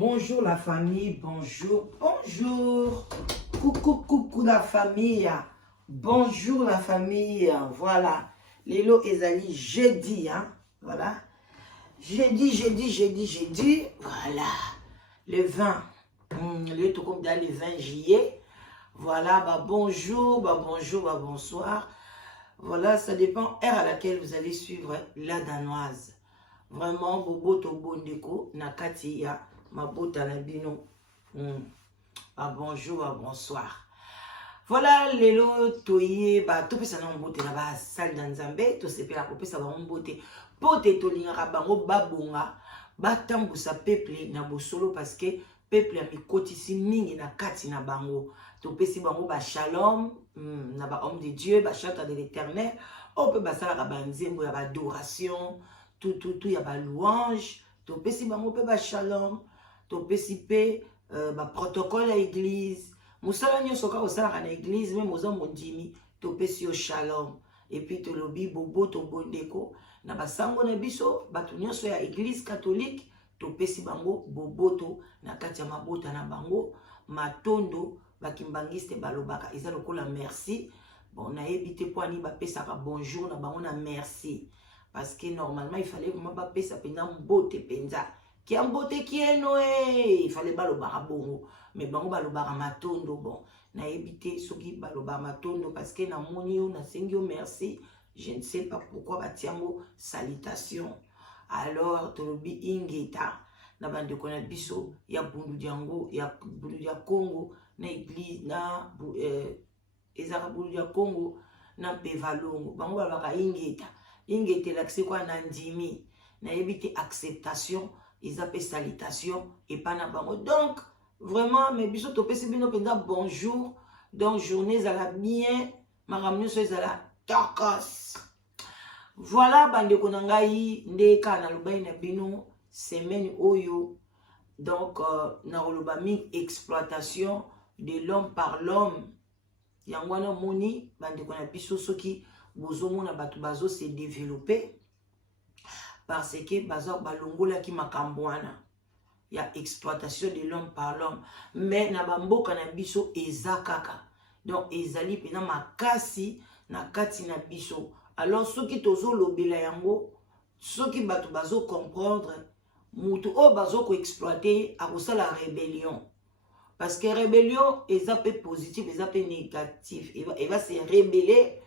Bonjour la famille, bonjour, bonjour. Coucou la famille. Bonjour la famille. Voilà. Lelo ezali jeudi, hein. Voilà. Jeudi. Voilà. Le 20. Le tout comme dans le 20 juillet. Voilà. Bah bonjour, bonsoir. Voilà, ça dépend heure à laquelle vous allez suivre la danoise. Vraiment, bobo to bondeko nakati ya mabota na bino. Bonjour, bonsoir. Voilà, lelo toye ba to pesa na mbote na ba salle d'Nzambe, to sepela ko pesa ba mbote. Pote to linga bango babonga, batambusa peuple na bosolo parce que peuple a mikotisi mingi na kati na bango. To pesi bango ba shalom, na ba homme de Dieu, ba chante de l'Éternel. On peut basala ba nzembo ya ba adoration. Tout y a ba louange, to pesi bango pe ba shalom, to pesi pe ba protocole à église. Musala nyo soka osala na église même oza mondimi, to pesi yo shalom. Et puis to lobi bobo to bondeko na basango na biso, batu nyonso ya église catholique, to pesi bango boboto na kati ya mabota na bango, matondo bakimbangiste balobaka eza lokola merci. Bon na ebité po ani ba pesaka bonjour na bango na merci. Parce que normalement, il fallait vraiment pas payer ça pendant beauté penza. Qui a beauté qui est noé. Il fallait pas le barabongo. Mais bon, ba le baramatondo bon. Na évité ce qui ba le baramatondo parce que na monio na sengio merci. Je ne sais pas pourquoi batiango salutation. Alors tolobi ingeta na bande kona biso ya bundu diango ya bundu dia Congo na église na ezaka bundu dia Congo na pevalongo. Bango ba ka ingeta. Ingete l'accès quoi nandimi na éviter acceptation ils appellent salutation et pas na bango donc vraiment mais biso to pesi bino penda bonjour donc journée à la bien maramnyo so ezala tokos voilà bande konangai ndeka na lobai na bino semaine oyo donc na loba mi exploitation de l'homme par l'homme yangwana moni bande kona biso soki bozomona batu bazo se développer parce que bazo balongola ki makambwana ya exploitation de l'homme par l'homme mais na bamboka na biso ezakaka donc ezali pena makasi na kati na biso alors soki tozo lobela yango soki batu bazo comprendre mutu o bazo ko exploiter akosala rébellion parce que rébellion ezape positif ezape négatif et va se rébeller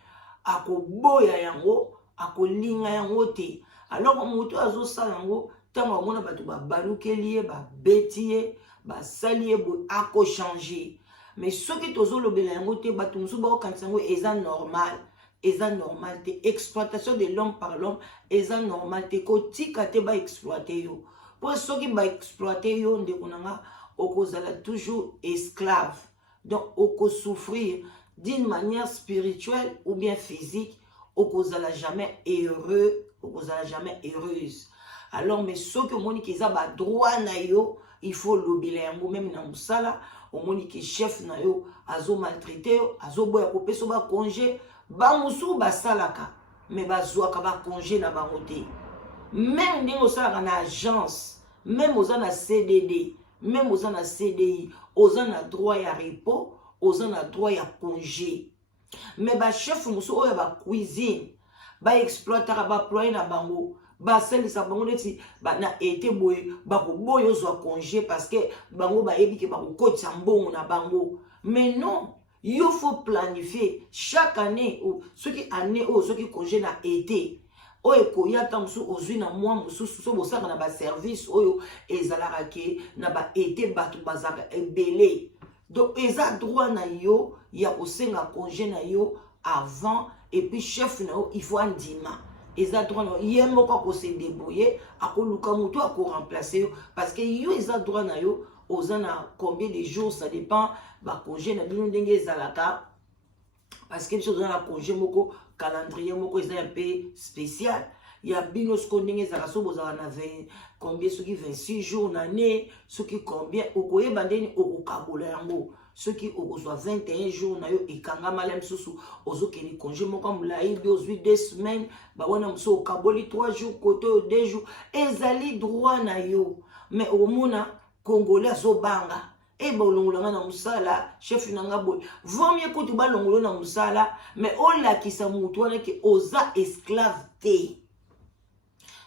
akoboya yango akolinga yango te alors moto azosala yango tango amona bato babalukeli ye babeti ye basali ye boye akochanger mais soki tozolobela yango te bato mosusu bakokanisa yango eza normal te exploitation de l'homme par l'homme eza normal te kotika te baexploite yo po soki baexploite yo ndeko nanga okozala toujours esclave donc okosouffrir d'une manière spirituelle ou bien physique, okozala jamais heureux, okozala jamais heureuse. Alors, mais ce que monique eza ba droit na yo, il faut l'obéir yango même na musala, o monique chef na yo, azo maltraité yo, azo boya ko peso ba congé, ba musu ba salaka, mais ba zouaka ba congé na ba moté. Même ndenge osalaka na agence, même ozana CDD, même ozana CDI, ozana droit ya repos, oza na droit ya congé mais ba chef muso oya ba cuisine ba exploiter ba employé na bango ba selisa bango neti ba na été boye ba ko boye ozwa congé parce que bango ba ebike ba ko kotsa mbongo na bango mais non il faut planifier chaque année ou ce qui année ou ce qui congé na été oyo koya ta musu ozwi na mwa musu so bosaka na ba service oyo ezalaka ke na ba été batu bazaka ebele. Donc, ils ont droit na yo, il y a aussi un congé na yo avant, et puis chef na yo, il faut un dima. Ils ont droit na yo, il y a un mot qu'on se débrouiller, à quoi l'oukamoutou à quoi remplacer yo, parce que yo, ils ont droit na yo, aux en a combien de jours, ça dépend, bah, congé na bino dengue zalaka, parce que ils ont un congé moko, calendrier moko, ils ont un peu spécial. Il y a binos kondenge zaraso bozana 20 combien ceux qui 26 jours en année ceux qui combien okoye bandeni okokabola yango ceux qui okozwa 21 jours na yo ikanga malem susu ozokeni congé moko mulai bi ozwi 2 semaines ba wana muso okaboli 3 jours côté 2 jours ezali droit na yo mais omona Congolais azobanga. Et bolongolanga na musala, chef nanga boy. Vaut mieux que tu balongolo na musala, mais on la qui sa mutuana que osa esclave te.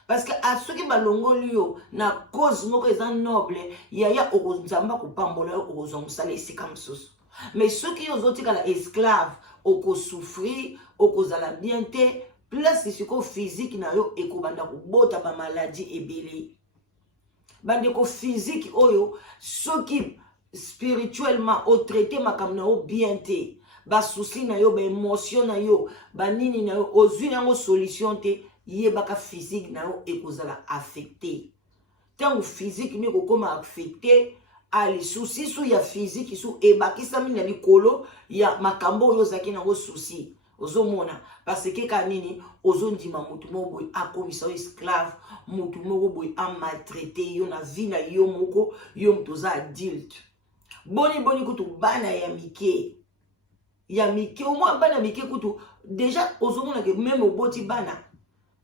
Parce que à ceux qui balongoli yo na cause moko eza noble, yaya okozamba kupambola okozwa musala esika mosusu. Mais ceux qui ozotika la esclave, oko souffrir, okozala bien te, place siko physique na yo ekobanda kubota ba maladie ebele. Bandeko physique oyo, ceux qui spirituellement au traité makambo na yo bien te, ba souci na yo, ba émotion na yo, ba nini na yo, ozwi nango solution te, yebaka physique na yo ekozala affecté. Tango physique ni kokoma affecté, ali souci sou ya physique sou ebakisami na likolo ya makambo oyo zaki nango souci. Ozomona parce que kanini ozondima mutu moko boy akomisa esclave, mutu moko boy a maltraité yo na vie na yo moko, yo mutu za adulte. Boni kutu bana ya mike. Ya mike au moins bana mike kutu déjà ozomona que même oboti bana,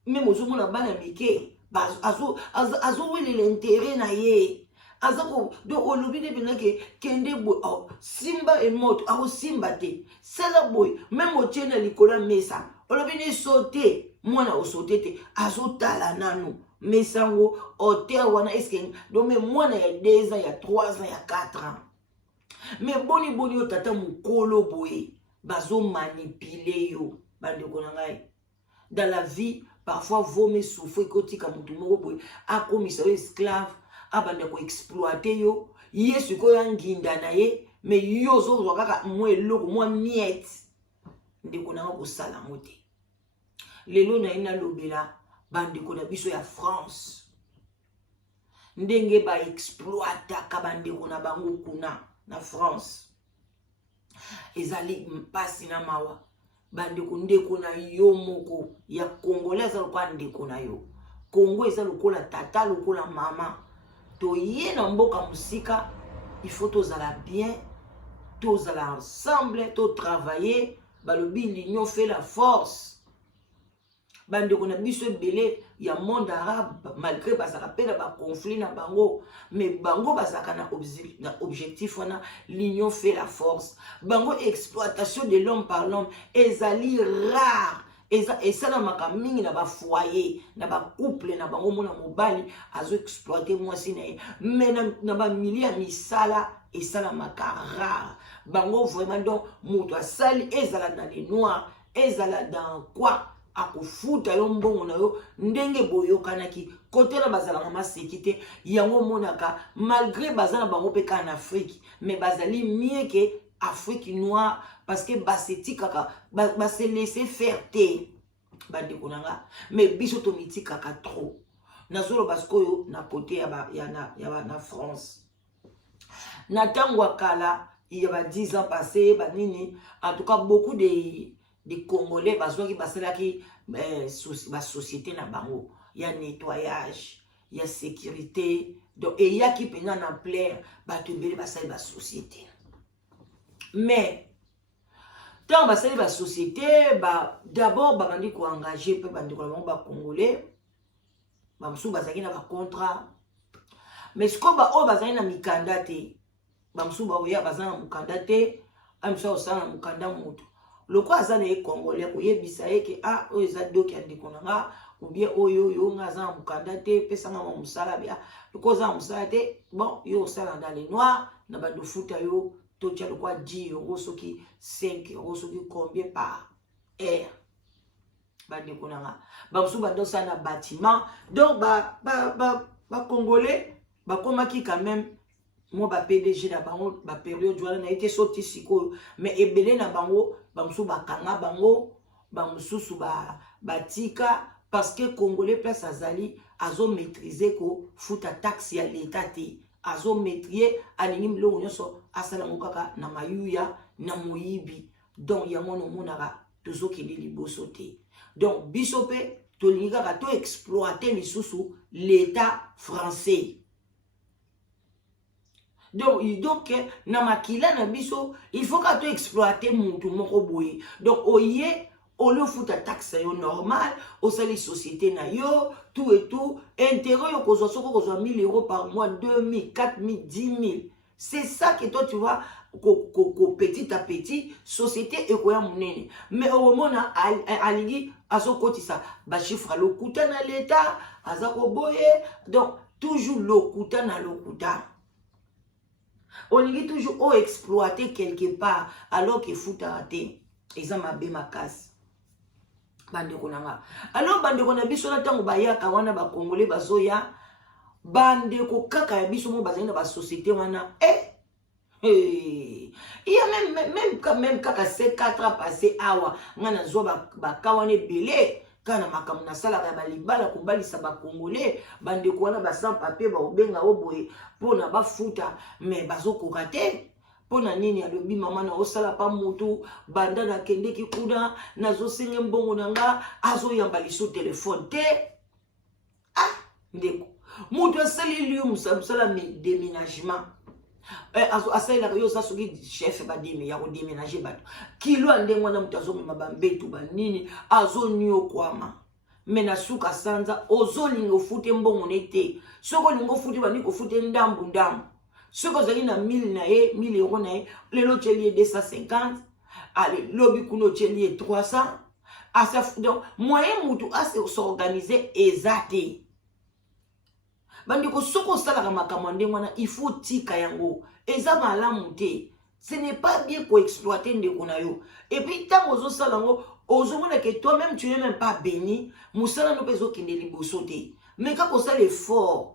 même ozomona bana mike, azo wele l'intérêt na ye. Azako do olubide binake kende boy simba emoto ako simba te sala boy même otiena likola mesa olubine sauter mwana osote te azotala nanu mesango hotel wana eske do me mwana ya 2 ans ya 3 ans ya 4 ans mais boni yo tata mukolo boy bazo manipuler yo bande konangai dans la vie parfois vaut mieux souffrir kotika mutu moko boy akomisa esclave abanda ko exploiter yo yesu ko yanginda na ye mais yo zo kaka mwe loko mwa miette ndeko na ko sala mote lelo na ina lobela bandeko na biso ya France ndenge ba exploiter ka bandeko na bango kuna na France ezali mpasi na mawa bandeko ndeko na yo moko ya congolais kwa ndeko na yo Congo eza lokola tata lokola mama. Toye na mboka musika, il faut tozala bien, tozala ensemble, to travailler, balobi l'union fait la force. Bande ko na biso belé ya monde arabe malgré basaka pe na ba conflit na bango, mais bango basaka na objectif wana l'union fait la force. Bango exploitation de l'homme par l'homme ezali rare. Et ça na makamingi na ba foyer na ba couple na bango mona mobali azo exploiter moi si na mais na ba milliers misala et ça na makara bango vraiment donc moto asali ezala dans les noirs ezala dans quoi akofuta yo mbongo na yo ndenge boyo kanaki côté na bazala na sécurité yango monaka malgré bazana bango pe en Afrique mais bazali mieux que Afrique noire parce que baseti kaka ba se laisser faire te bande konanga mais biso to miti kaka trop nazolo parce que yo na côté ya na France na tangwa kala il y a 10 ans passés banini en tout cas beaucoup de Congolais bazo ki basela ki ba société na bango ya nettoyage ya sécurité donc et ya ki pena na plaire ba to bele basali ba société. Mais tant que c'est la société, d'abord, on ko engager pe bandi ko ba congolais, ba msu bazaki na ba contrat. Mais ce ko ba o bazaki na mikanda te, ba msu ba oya bazana mukanda te, amsa osana mukanda mutu. Loko azana e congolais ko yebisa eke o eza doki andiko nanga ou bien oyo nga za mukanda te pesa nga musala bia. Loko za musala te, bon yo sala dans les noirs na ba do futa yo tu as le quoi 10 euros, ce qui 5 euros, ce qui combien par heure. Bande konanga. Bamsou bando ça na bâtiment. Donc ba congolais, ba komaki quand même moi ba PDG na bango ba période joie na été sorti siko mais ebele na bango bamsou ba kanga bango bamsou sou ba tika parce que congolais place azali azo maîtriser ko futa taxe ya l'état te. Azo maîtriser alingi mlongo nyonso asala mokaka na mayuya na moyibi donc yango no monaka tozo kende liboso te donc bisope tolingi kaka to exploiter lisusu l'état français donc na makila na biso il faut ka to exploiter mutu moko boye donc oye au lieu futa taxe yo normal, au sali société na yo, tout et tout, intérêt yo kozwa soko kozwa 1000 € par mois, 2000, 4000, 10 000. C'est ça que toi tu vois, petit à petit, société et quoi monene. Mais au moment alingi azo kotisa, ba chiffre lokuta na l'état, azako boye, donc toujours lokuta na lokuta. On dit toujours exploiter quelque part alors qu'il faut arrêter. Ils ont ma bémacasse. Bande konanga. Alors bande kona biso na tango baya kawana ba congolais bazoya bande ko kaka ya biso mo bazina ba société wana il y a même kaka C4 a passé awa ngana zo ba kawane belé kana makamuna sala ka ba libala ko balisa ba congolais bande ko wana ba sans papier ba obenga oboye pona ba futa mais bazo ko rater. Pona nini alobi mama na osala pa moto banda na kendeki kuna nazo senge mbongo nanga azo yamba liso téléphone te ndeko moto asali liyo musala déménagement azo asali la yo sasoki chef ba demi ya ko déménager bato kilo ande mwana moto azo mema bambetu ba nini azo nyo kwama mena suka sanza ozo lingo fute mbongo nete soko lingo fute bani ko fute ndambu ndambu. Ce que vous avez dans 1000 nae, 1000 € nae, le lot est 250, allez, lobby kuno est 300. Donc, moyen moutou a s'organiser exacté. Bandiko soko sala makamande wana, il faut tika yango. Eza mala mouté. Ce n'est pas bien qu'on exploite ndeko na yo. Et puis tant ozo sala ngo, ozo mona que toi-même tu n'es même pas béni, musala no peso kinde liboso te. Mais quand on sait l'effort,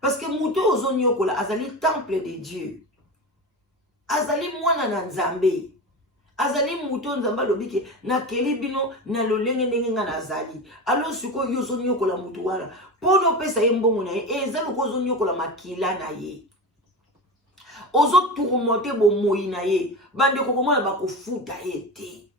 parce que mouto ozonyo kola azali temple de Dieu. Azali mwana na nzambe. Azali mouto nzamba lobike na kelibino na lolenge ndenge nga nazali. Alors suko yozonyo kola mouto wana. Pono pesa yembongo na ye ezali ko ozonyo kola makila na ye. Ozo tourmonter bo moyi na ye. Bande ko komona ba ko futa ye te.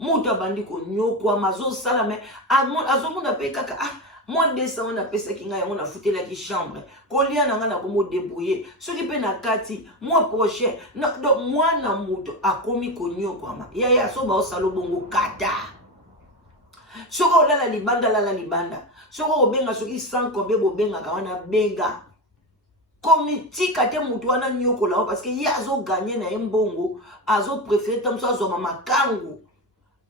Mouto bandi ko nyokwa mazo sala me azomona pe kaka moi descend on a pesa kinga ya on a foutu la chambre kolia na ngana komo débrouiller ce qui peut na kati moi prochain donc moi na moto akomi konyo kwama ya so ba osalo bongo kata soko la libanda soko obenga soki sans combien bobenga ka wana benga komiti kate mutu wana nyoko la parce que ya zo gagner na mbongo azo préférer tamso azo mama kangu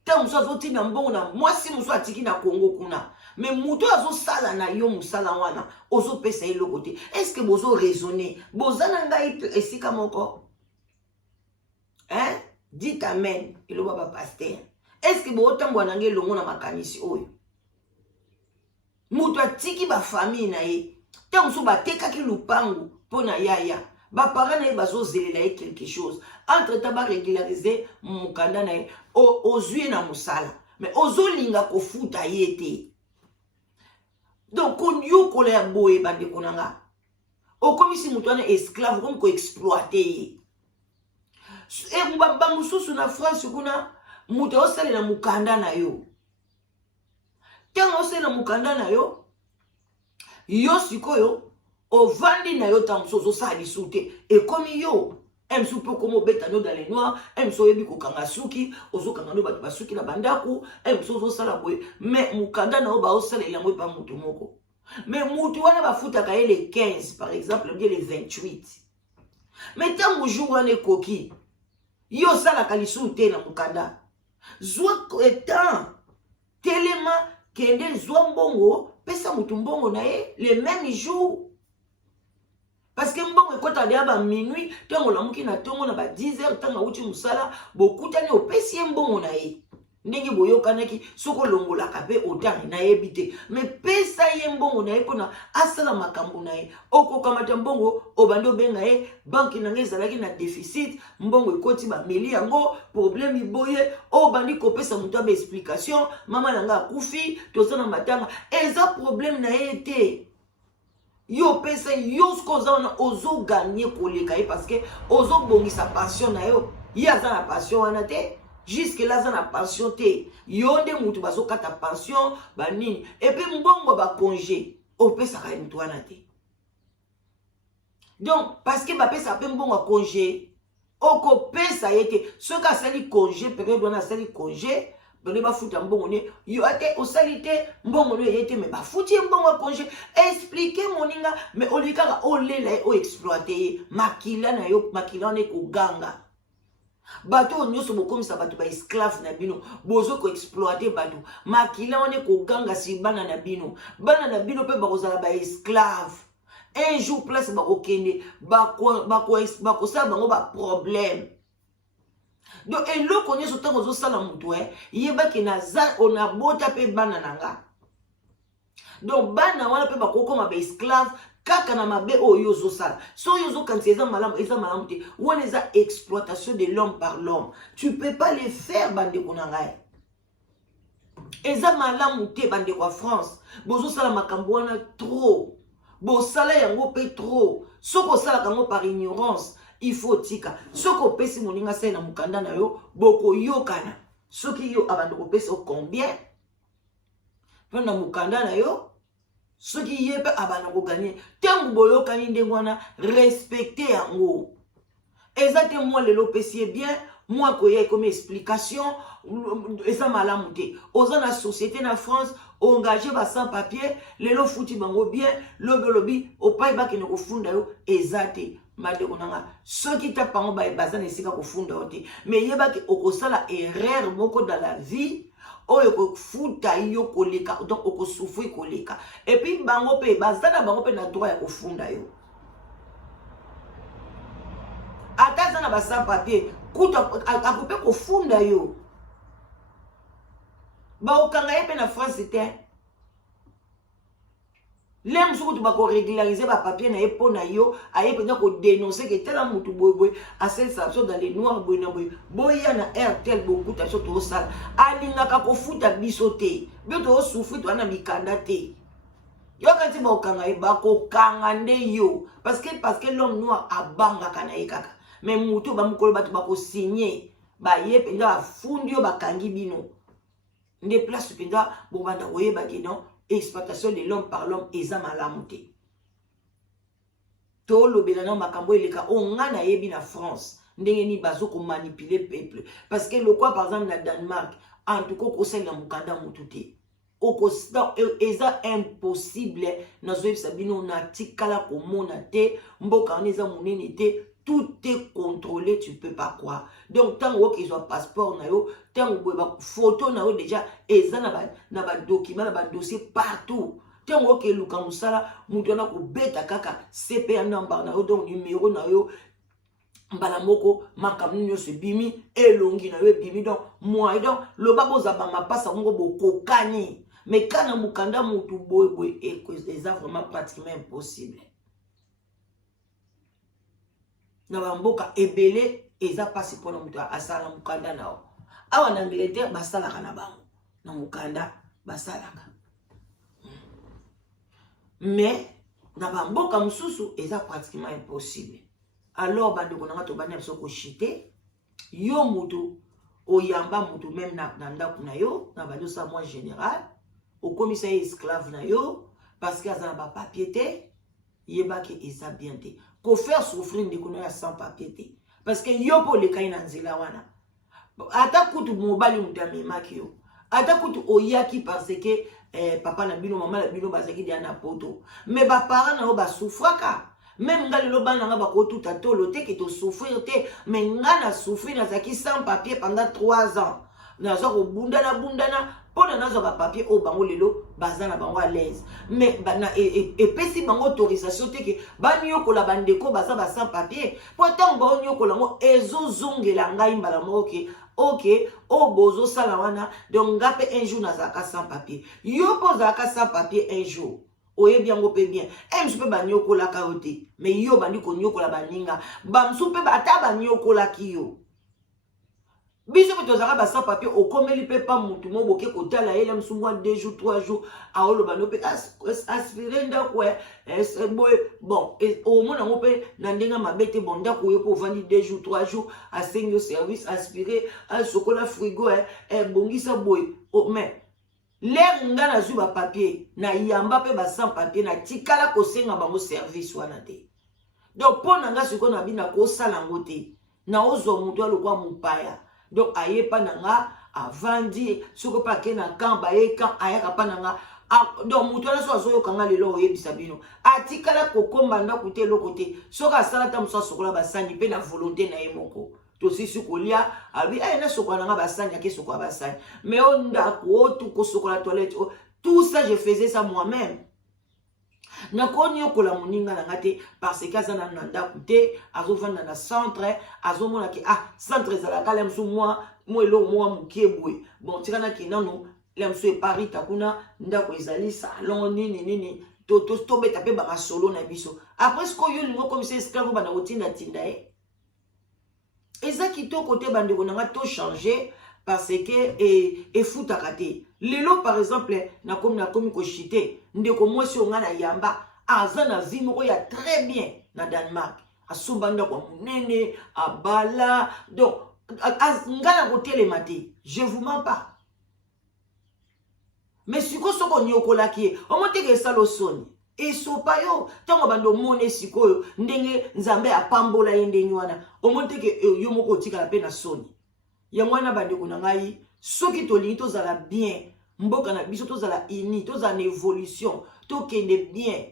tamso azo tina mbongo na mwasi muso atiki na Congo kuna. Mais mouto azo sala na yo musala wana ozo pesa ile côté. Est-ce que bozo raisonner bozana ngai esika moko dites amen ilo baba pasteur. Est-ce que bo tambwa na ngai longo na makanisi oyo mouto atiki ba famille na ye tamso ba tekaki lupangu pona yaya ba parents na ye bazo zelela ye quelque chose entre temps ba régulariser mukanda na ye ozui na musala mais ozo linga ko futa yete. Donc, on y a collé à boye bande konanga. O comme si mouton esclave comme ko exploité. Et mbamba mususu na France kuna mouton osale na mukanda na yo. Tango osale na mukanda na yo. Yo sikoyo o vandi na yo tamso sa bisute. Et comme yo emsu po komo beta no dans les noirs, emso yebi ko kanga suki, ozo kanga no ba basuki na bandaku, emso zo sala boye, mais mukanda na ba osala la mwe pa mutu moko. Mais mutu wana ba futa ka les 15 par exemple, bien les 28. Mais tant mo jour wana koki, yo sala kalisu te na mukanda. Zwa etant tellement kende zwa mbongo, pesa mutu mbongo na ye les mêmes jours. Parce que mbongo ekota de ba minuit, tango la muki na tongo na ba 10 heures tango uti musala, bokutani opesi mbongo na ye. Ndenge boyokanaki soko longola kape otani na yebite. Mais pesa ye mbongo na ye pona asala makambo na ye. Oko kamata mbongo obando benga ye, banki na nge zalaki na déficit, mbongo ekoti ba mili yango, problème iboye, obandi kopesa mutu ba explication, mama nanga akufi, tozana matanga, eza problème na ye te. Yo pesa yo skoza na ozo gagner koleka parce que ozo bongisa passion na yo ya za na passion wana te jusque là za na passion te yo nde mutu bazo kata passion ba nini et puis mbongo ba congé o pesa ka mutu wana te donc parce que ba pesa pe mbongo congé oko pesa yete ce ka sali congé période wana sali congé donc ba futa mbongo ne yo ate osalite mbongo ne yete mais ba futi mbongo congé expliquer moninga mais olikaka olela o exploiter makila na yo makila ne ko ganga bato nyonso bokomisa bato ba esclave na bino bozo ko exploiter bato makila one ko ganga si bana na bino pe bakozala ba esclave un jour place bakokende bakosala bango ba problème. Donc eloko nyonso ntango ozosala mutu yebaki naza onabota pe bana nanga. Donc bana wana pe bakokoma ba esclave kaka na mabe oyo ozosala. So oyo ozokanisa eza malamu te. Wana eza exploitation de l'homme par l'homme. Tu peux pas le faire bandeko na ngai. Eza malamu te bandeko ya France. Bozosala makambo wana trop. Bosala yango pe trop. Soko sala kango par ignorance. Il faut tika. Soko pesi moninga sai na mukanda na yo boko yokana. Soki yo abandoko pesi o combien? Pona mukanda na yo soki yebe abandoko gagner. Tengu boyokani ndengwana respecter yango. Ezate moi lelo pesi bien. Moi koye comme explication eza malamu te. Oza na société na France engagé ba sans papier lelo futi bango bien lobi opai ba kene kofunda yo ezate madeko nanga soki ta pango ba bazana esika kofunda ote mais yeba ki okosala erreur moko dans la vie oyo kofuta yo koleka donc okosouffrir koleka et puis bango pe bazana bango pe na droit ya kofunda yo ata zana ba sans papier kuta akope kofunda yo ba okanga yepe na France c'était l'aime surtout ba ko régulariser ba papier na yepo na yo aye pena ko dénoncer que tel mutu boy a cette sanction dans les noirs boy na boya na RTL beaucoup ta surtout sala alinga ka ko futa bisoté biso souffrir to na mikanda te yo kanti ba okanga e ba ko kanga nde yo parce que l'homme noir abanga kana ekaka mais mutu ba mukolo batu ba ko signer ba yepe nda fundi yo ba kangi bino nde place penda bo banda oyeba ke non exploitation de l'homme par l'homme eza malamu te. To lobela na makambo eleka onga na yebi na France ndenge ni bazo ko manipuler peuple parce que le quoi par exemple na Danemark en tout cas ko sel na mukanda mutu te. Okosida eza impossible na zo yebisa bino na tikala ko mona te mboka neza munene te. Tout est contrôlé, tu peux pas croire. Donc, tant qu'ils ont passeport, tant qu'ils ont photo, déjà, et ça n'a pas document, n'a pas dossier partout. Tant qu'ils ont comme ça, moutona ko beta kaka, CPA number donc numéro balamoko makamnyo se bimi elongi na yo bimi donc moi donc le babo za ba mapasa ngo bokokani. Mais quand na mukanda mutu boy et que c'est vraiment pratiquement impossible. Na bamboka ebele eza pasi pona mutu asala mukanda nao awa na Angleterre basalaka na bango na mukanda basalaka mais na bamboka mususu eza pratiquement impossible. Alors bandeko nanga to bana biso ko chiter yo mutu oyamba mutu même na ndako na yo na bado sa moi général au commissaire esclave na yo parce que azana ba papier te yeba ke eza bien te ko faire souffrir ndeko na sans papier te parce que yo po le kaina nzela wana ata kutu mobali mutame makio ata kutu oyaki parce que papa na bino mama na bino bazaki dia na poto mais ba parents na ba souffraka même nga lelo bana nga ba ko tout atolo te ke to souffrir te mais nga na souffrir na zaki sans papier pendant 3 ans na zo ko bundana pona nazo ba papier o bango lelo bazana bango à l'aise mais bana et pesi bango autorisation te ke bani yokola bandeko baza ba sans papier pourtant ba yokola ngo ezo zongela ngai mbala moke OK o bozo sala wana donc ngape un jour nazaka sans papier yo pozaka sans papier un jour oye bien go pe bien je peux ba nyokola kaote mais yo bandi ko nyokola baninga bamsu pe bata ba nyokola kiyo biso pe tozaka ba sans papier okomeli pe pa mutu mo boke kotala ele msungwa 2 jours 3 jours aolo bano pe aspirer ndako bon au mona ngo pe na ndenga mabete bon ndako yo po vandi 2 jours 3 jours asengo service aspirer a sokola frigo bongisa boy mais l'air nga na zuba papier na yamba pe ba sans papier na tikala ko senga bango service wana te donc pona nga siko na bina ko sala ngote na ozo mutu alokwa mupaya donc ayepa nanga avandi soko pa ke na kamba e kan ayaka pananga donc mutu ala so azoyokanga lelo oyebisa bino atikala kokomba ndako te eloko te soki asala ta mosu asokola basani mpe na volonté na ye moko tosisi kolia abi na sokola nanga basani ake sokola basani mais o ndako otu kosokola toilette tout ça je faisais ça moi-même nakoni yokola moninga nanga te parce que aza na ndako te azovanda na centre azomona ke centre ezalaka le mosu mo eloko mwa mokie boye bon tikanaki nano le mosu eparita kuna ndako ezali salon nini tobeta mpe bamasolo na biso après sikoyo olingo komisa esclave banda kotindatinda ye eza kitoko te bandeko nanga to changer parce que efutaka te lelo par exemple nakomi koshite ndeko mwasi onga na yamba aza na vie moko ya très bien na Danemark asomba ndako monene abala donc nga na kotelema te je vous mens pas mais siko soko nyokolaki ye omoteke esala osoni esopa yo ntango bando omone sikoyo ndenge nzambe apambola ye ndenge wana omoteke yo moko otikala mpe na soni yango wana bandeko na ngai soki tolingi tozala bien mboka na biso tozala uni tozala na évolution tokende bien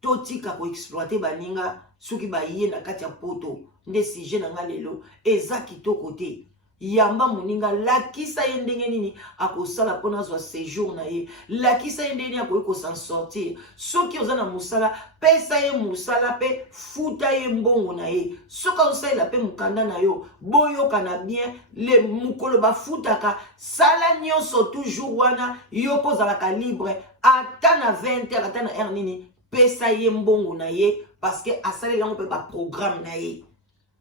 totika koexploite baninga soki baye na kati ya poto nde sujet na nga lelo eza kitoko te yamba moninga lakisa ye ndenge nini akosala mpona azwa séjour na ye lakisa ye ndenge nini akoki kosan sortir soki oza na mosala pesa ye mosala mpe futa ye mbongo na ye soki azosalela mpe mokanda na yo boyokana bien le mokolo bafutaka sala nyonso toujours wana yo mpo ozalaka libre ata na 20 heures ata na heure nini pesa ye mbongo na ye parce que asaleli yango mpe baprogramme na ye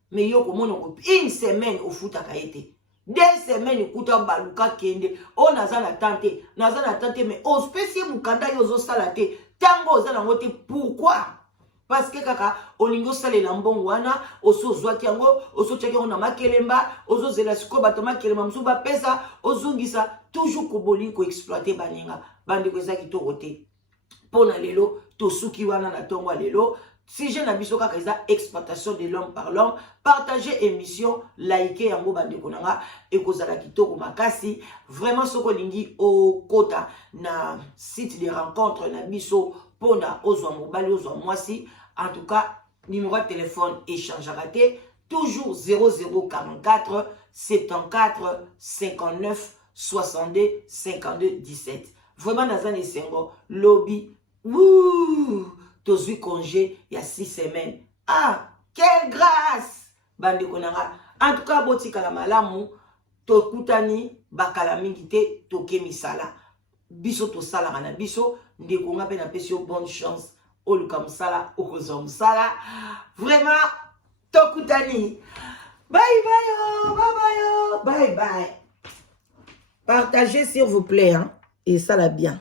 mais yo komona une semaine ofutaka ye te 2 semaines ekuta baluka kende o naza na tante mais ospesi mokanda yo ozosala te ntango oza nango te pourquoi parce que kaka olingi osalela mbongo wana osozwaki yango ozotiaki yango na makelemba ozozela sikoyo bato makelemba mosusu bapesa ozongisa toujours kobolingi koexploite baninga bandeko eza kitoko te mpona lelo tosuki wana na ntongo ya lelo sujet na biso kaka eza exploitation de l'homme par l'homme partager émission like yango bandeko nanga ekozala kitoko makasi vraiment soko lingi okota na site de rencontre na biso pona ozwa mobali ozwa mwasi en tout cas numéro de téléphone échangeaka te toujours 0044 74 59 62 52 17 vraiment naza na esengo lobby tozwi congé il y a 6 semaines. Quelle grâce! Bandeko nanga. En tout cas, botikala malamu, tokutani, bakala mingi te, toke misala. Biso to sala kana biso, ndeko nga pe na pesi yo bonne chance. Oluka musala, okozo musala. Vraiment, tokutani. Bye bye, bye bye. Partagez s'il vous plaît, hein, et ça la bien.